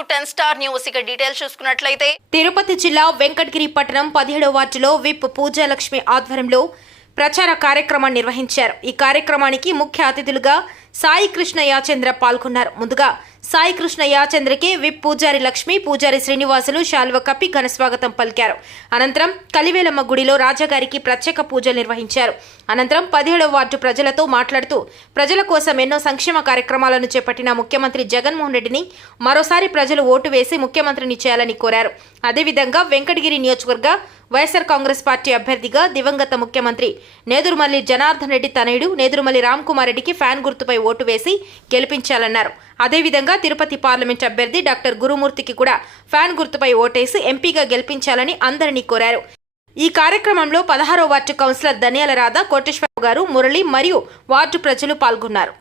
10 star news ఇక details చూసుకున్నట్లయితే తిరుపతి జిల్లా వెంకటగిరి పట్టణం 17వ వార్డులో విప్ పూజాలక్ష్మి ఆధ్వర్యంలో ప్రచార కార్యక్రమాన్ని నిర్వహించారు. ఈ కార్యక్రమానికి ముఖ్య అతిథులుగా సాయి కృష్ణ యాచంద్ర పాల్గొన్నారు. ముందుగా సాయి కృష్ణ యాచంద్రకి విప్ పూజారి లక్ష్మి, పూజారి శ్రీనివాసులు శాల్వ కప్పి ఘన స్వాగతం పలికారు. అనంతరం కలివేలమ్మ గుడిలో రాజాగారికి ప్రత్యేక పూజలు నిర్వహించారు. అనంతరం 17వ వార్డు ప్రజలతో మాట్లాడుతూ ప్రజల కోసం ఎన్నో సంక్షేమ కార్యక్రమాలను చేపట్టిన ముఖ్యమంత్రి జగన్మోహన్ రెడ్డిని మరోసారి ప్రజలు ఓటు వేసి ముఖ్యమంత్రిని చేయాలని కోరారు. అదేవిధంగా వెంకటగిరి నియోజకవర్గ వైఎస్ఆర్ కాంగ్రెస్ పార్టీ అభ్యర్థిగా దివంగత ముఖ్యమంత్రి నేదురుమల్లి జనార్దన్ రెడ్డి తనయుడు నేదురుమల్లి రామ్కుమార్ రెడ్డికి ఫ్యాన్ గుర్తుపై ఓటు వేసి గెలిపించాలన్నారు. అదేవిధంగా తిరుపతి పార్లమెంట్ అభ్యర్థి డాక్టర్ గురుమూర్తికి కూడా ఫ్యాన్ గుర్తుపై ఓటేసి ఎంపీగా గెలిపించాలని అందరినీ కోరారు. ఈ కార్యక్రమంలో 16వ వార్డు కౌన్సిలర్ ధనియాల రాధ, కోటేశ్వరరావు గారు, మురళి మరియు వార్డు ప్రజలు పాల్గొన్నారు.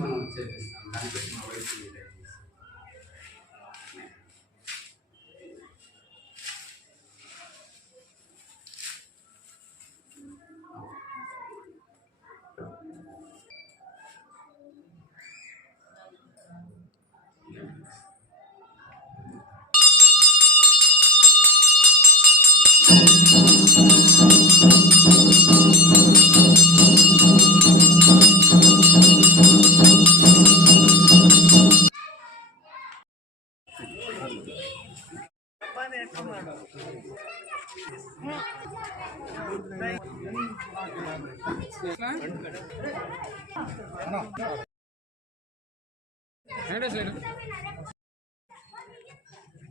మనం చేపిస్తాం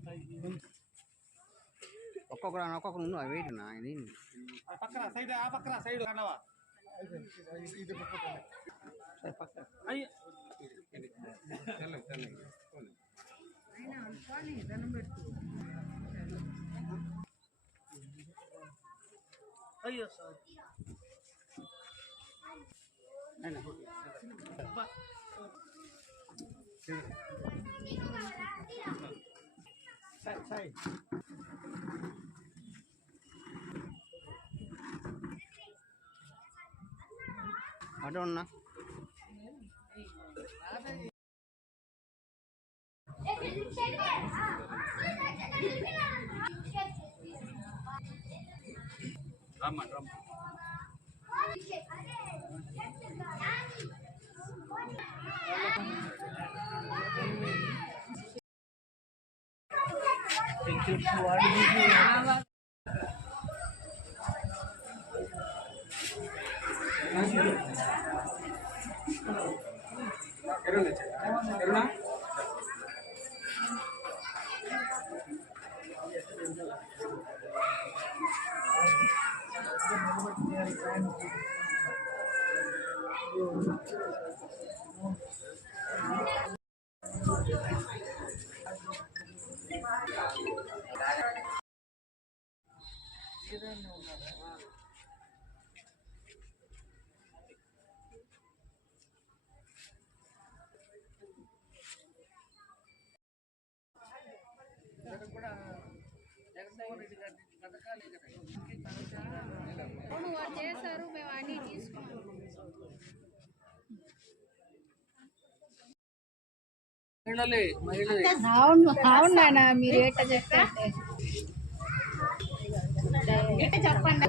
దానికి మొబైల్ ఒక్కొక్కరు ఉన్న వెయిట్ పక్కన సైడ్ ఆ పక్కన సైడ్ కన్నవా అయ్యో సార్ అటు ఉన్నా చేశారు, మేము అన్ని తీసుకున్నాం. అవును అవును నాన్న, మీరు ఏట చెప్తే చెప్పండి.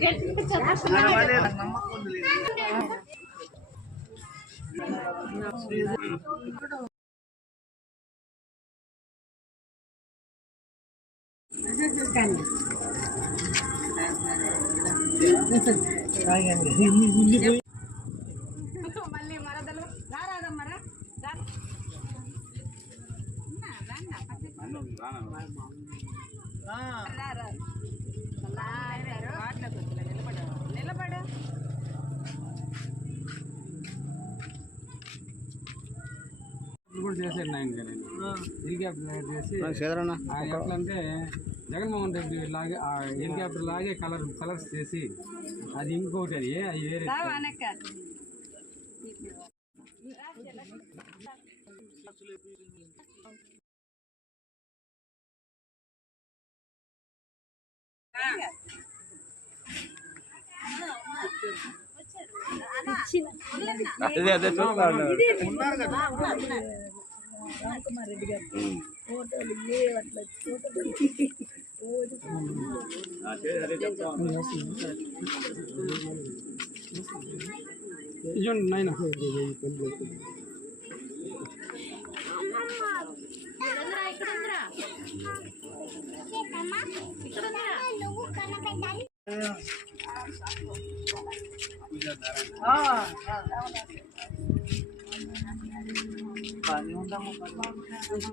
మళ్ళీ మరదలు రారాదమ్మరా నిలబడ చేశాను ఆయన నేను హెలికాప్టర్ చేసి సేదరన్న ఆయన ఎట్లా అంటే జగన్మోహన్ రెడ్డి లాగే ఆ హెలికాప్టర్ లాగే కలర్స్ చేసి అది ఇంకొకటి అది వేరే అదే చూస్తా ఇవ్వండి నాయన పని ఉందమ్మా